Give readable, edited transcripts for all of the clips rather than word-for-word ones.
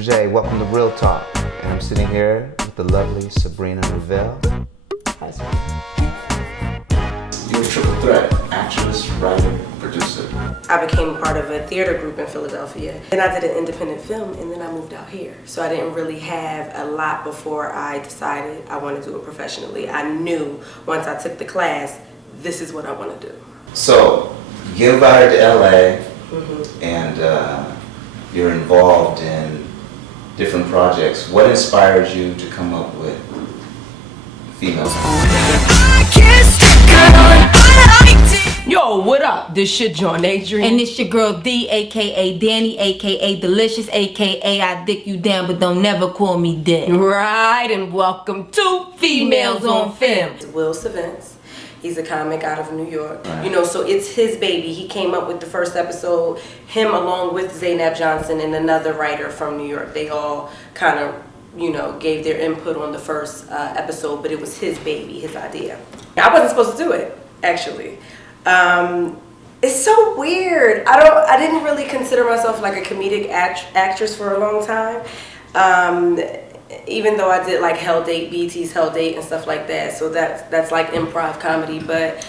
J. Welcome to Real Talk. And I'm sitting here with the lovely Sabrina Ravelle. Hi, Sabrina. You're a triple threat: actress, writer, producer. I became part of a theater group in Philadelphia. Then I did an independent film, and then I moved out here. So I didn't really have a lot before I decided I want to do it professionally. I knew once I took the class, this is what I want to do. So, you get invited to LA, and you're involved in different projects. What inspired you to come up with female? Yo, what up? This shit John Adrian. And it's your girl D, aka Danny, aka Delicious, aka I dick you down, but don't never call me Dick. Right, and welcome to Females on Film. Will Savance. He's a comic out of New York. Right. You know, so it's his baby. He came up with the first episode, him along with Zainab Johnson and another writer from New York. They all kind of, you know, gave their input on the first episode, but it was his baby, his idea. I wasn't supposed to do it, actually. It's so weird. I didn't really consider myself like a comedic actress for a long time. Even though I did like Hell Date, BET's Hell Date and stuff like that. So that's like improv comedy, but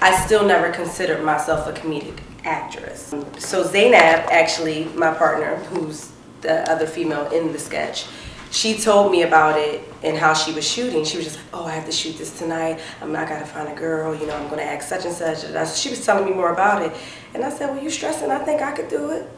I still never considered myself a comedic actress. So Zainab, actually, my partner, who's the other female in the sketch, she told me about it and how she was shooting. She was just like, oh, I have to shoot this tonight. I gotta find a girl, you know, I'm gonna act such and such. So she was telling me more about it. And I said, well, you stressing? I think I could do it.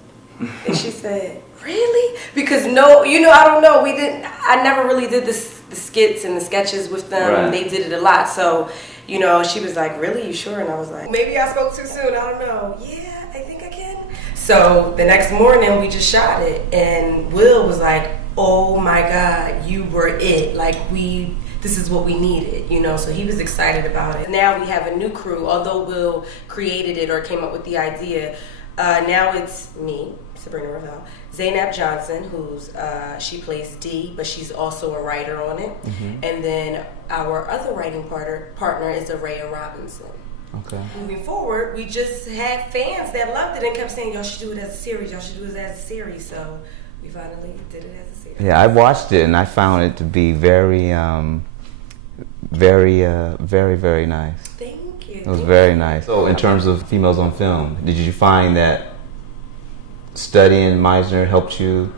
And she said, really? Because no, you know, I don't know. I never really did the skits and the sketches with them. Right. They did it a lot. So, you know, she was like, really, you sure? And I was like, maybe I spoke too soon. I don't know. Yeah, I think I can. So the next morning we just shot it. And Will was like, oh my God, you were it. Like this is what we needed, you know, so he was excited about it. Now we have a new crew, although Will created it or came up with the idea. Now it's me, Sabrina Ravelle, Zainab Johnson, who's she plays Dee, but she's also a writer on it. And then our other writing partner is Araya Robinson. Okay. Moving forward, we just had fans that loved it and kept saying, y'all should do it as a series, y'all should do it as a series. So we finally did it as a series. Yeah, I watched it and I found it to be very, very nice. Thank you. It was very nice. So in terms of females on film, did you find that studying Meisner helped you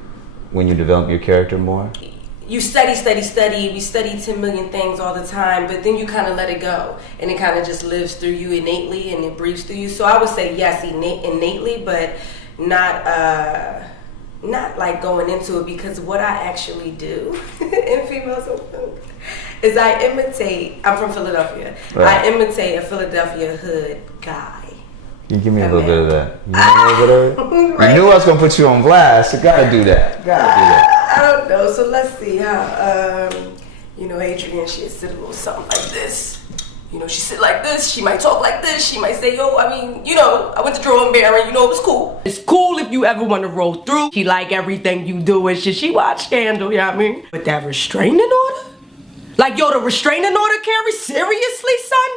when you developed your character more? You study. We study 10 million things all the time, but then you kind of let it go. And it kind of just lives through you innately and it breathes through you. So I would say yes, innately, but not like going into it, because what I actually do in females on film is I imitate, I'm from Philadelphia, right. I imitate a Philadelphia hood guy. You give me a little bit of that. You right. You knew I was going to put you on blast. You got to do that. I don't know, so let's see how, you know, Adrian, she'd sit a little something like this. You know, she sit like this, she might talk like this, she might say, yo, I mean, you know, I went to Drawing Baron, you know, it was cool. It's cool if you ever want to roll through. She like everything you do and shit. She watch Scandal, you know what I mean? But that restraining order? Like, yo, the restraining order, Carrie? Seriously, son?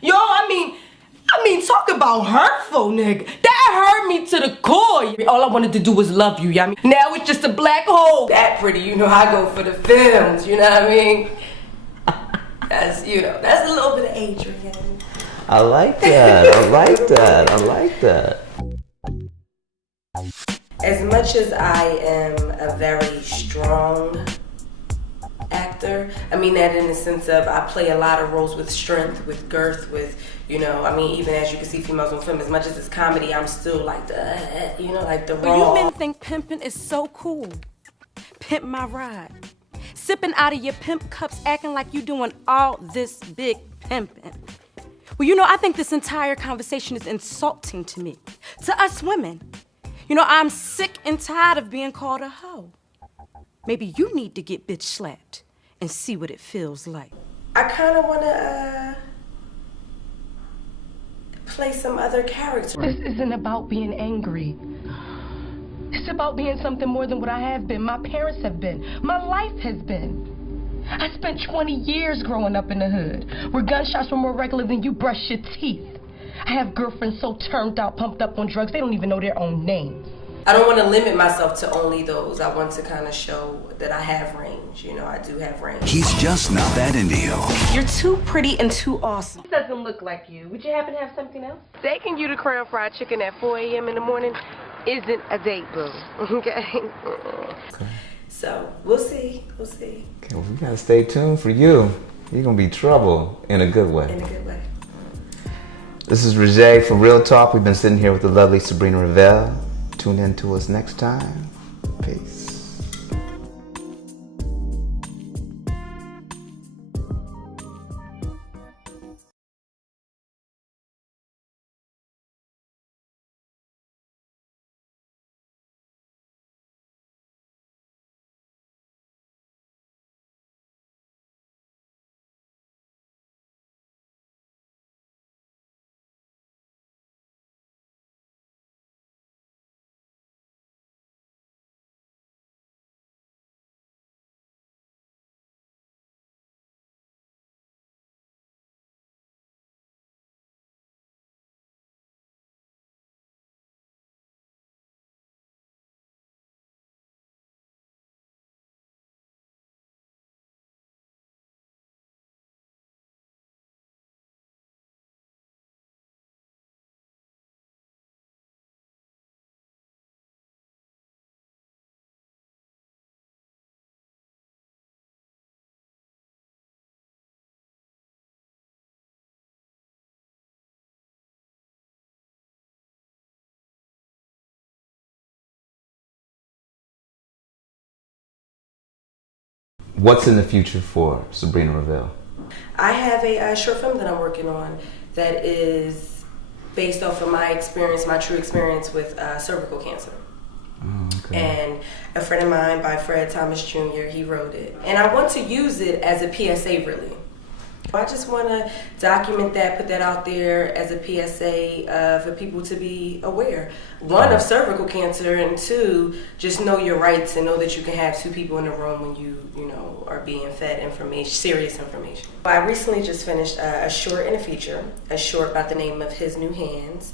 Yo, I mean, talk about hurtful, nigga. That hurt me to the core. All I wanted to do was love you, I mean? Now it's just a black hole. That pretty, you know, I go for the films, you know what I mean? That's, you know, that's a little bit of Adrian. I like that. I like that. I like that. As much as I am a very strong actor, I mean that in the sense of I play a lot of roles with strength, with girth, with, you know, I mean, even as you can see females on film, as much as it's comedy, I'm still like the, you know, like the raw. You men think pimping is so cool. Pimp my ride. Sipping out of your pimp cups, acting like you doing all this big pimping. Well, you know, I think this entire conversation is insulting to me, to us women. You know, I'm sick and tired of being called a hoe. Maybe you need to get bitch slapped and see what it feels like. I kind of want to play some other character. This isn't about being angry. It's about being something more than what I have been, my parents have been, my life has been. I spent 20 years growing up in the hood, where gunshots were more regular than you brush your teeth. I have girlfriends so turned out, pumped up on drugs, they don't even know their own names. I don't want to limit myself to only those. I want to kind of show that I have range. You know, I do have range. He's just not that into you. You're too pretty and too awesome. This doesn't look like you. Would you happen to have something else? Taking you to Crown Fried Chicken at 4 a.m. in the morning isn't a date, boo. Okay? So, we'll see. We'll see. Okay, well, we gotta stay tuned for you. You're gonna be trouble in a good way. In a good way. This is Rizé for Real Talk. We've been sitting here with the lovely Sabrina Ravelle. Tune in to us next time. Peace. What's in the future for Sabrina Ravelle? I have a short film that I'm working on that is based off of my experience, my true experience with cervical cancer. Oh, okay. And a friend of mine, by Fred Thomas Jr., he wrote it. And I want to use it as a PSA, really. I just want to document that, put that out there as a PSA for people to be aware. One, of cervical cancer, and two, just know your rights and know that you can have two people in the room when you know, are being fed information, serious information. I recently just finished a short and a feature, a short by the name of His New Hands,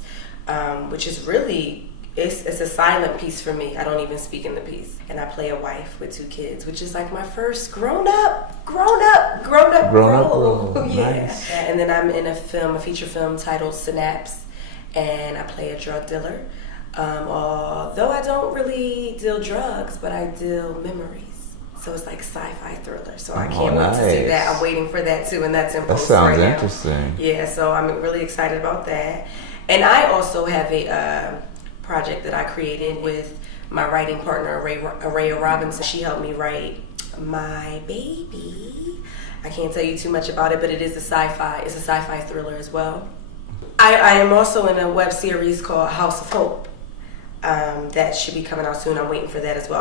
which is really, it's a silent piece for me. I don't even speak in the piece. And I play a wife with 2 kids, which is like my first grown up role. Yeah. Nice. And then I'm in a feature film titled Synapse, and I play a drug dealer. Although I don't really deal drugs, but I deal memories. So it's like sci-fi thriller. So I can't wait to see that. I'm waiting for that too, and that's in post right now. That sounds interesting. Yeah, so I'm really excited about that. And I also have a project that I created with my writing partner, Araya Robinson. She helped me write My Baby. I can't tell you too much about it, but it is it's a sci-fi thriller as well. I am also in a web series called House of Hope that should be coming out soon. I'm waiting for that as well.